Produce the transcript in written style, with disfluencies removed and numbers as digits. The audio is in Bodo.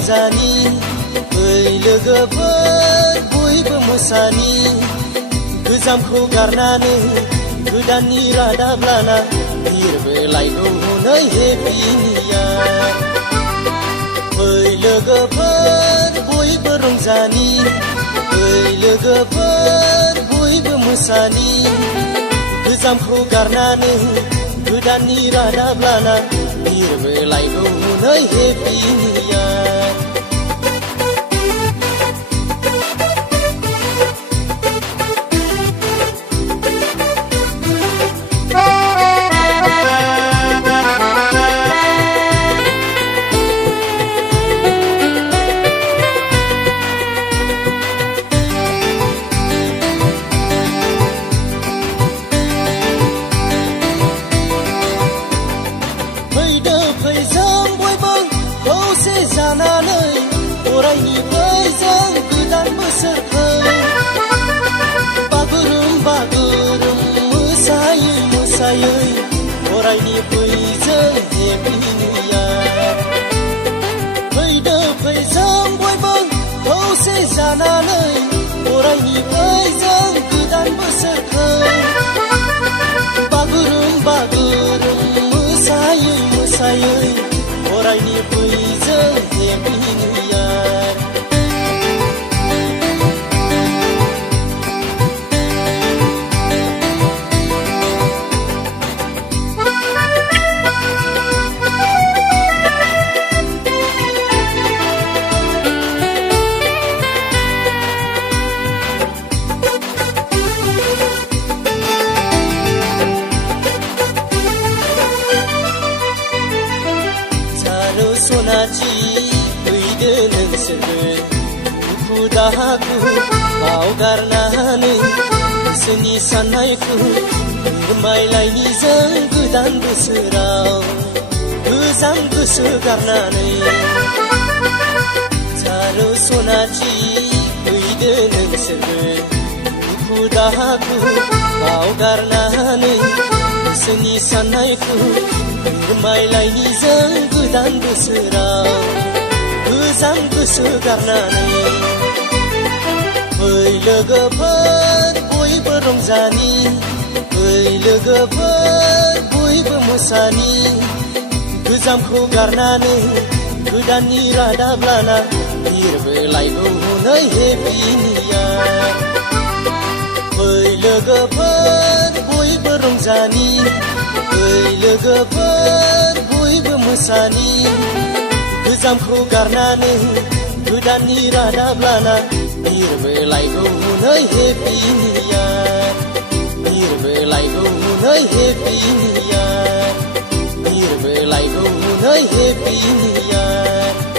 रंजानि फै लोगोफोर बयबो मोसानि गोजामखौ गारनानै गोदाननि रादाब लाना बिरबोलायगौ हनै हेपि निउ इयार फै लोगोफोर बयबो रंजानि फै लोगोफोर बयबो मोसानि गोजामखौ गारनानै गोदाननि रादाब लाना बिरबोलायगौ हनै हेपि निउ इयार अरायनिफ्राय जों गोदान बोसोरखौ बागुरुम्बा मोसायै मोसायै अरायनिफ्राय जों हेपि निउ इयार फैदो फै जों बयबो खौसे जानानै अरायनिफ्राय जों गोदान बोसोरखौ बागुरुम्बा मोसायै मोसायै अरायनिफ्राय जों हेपि निउ इयार सनाथि फैदो नोंसोरो दुखु दाहाखौ बावगारनानै गोसोनि साननायखौ फोरमायलायनि जों गोदान बोसोराव गोजाम गोसो गारनानै सारो सनाथि फैदो नोंसोरो दुखु दाहाखौ बावगारनानै गोसोनि साननायखौ फोरमायलायनि जों गोदान बोसोराव गोजाम गोसो गारनानै फै लोगोफोर बयबो रंजानि फै लोगोफोर बयबो मोसानि गोजामखौ गारनानै गोदाननि रादाब लाना बिरबोलायगौ हनै हेपि निउ इयार फै लोगोफोर बयबो रंजानि फै लोगोफोर बयबो मोसानि गोजामखौ गारनानै गोदाननि रादाब लाना बिरबोलायगौ हनै हेपि निउ इयार बिरबोलायगौ हनै हेपि निउ इयार बिरबोलायगौ हनै हेपि निउ इयार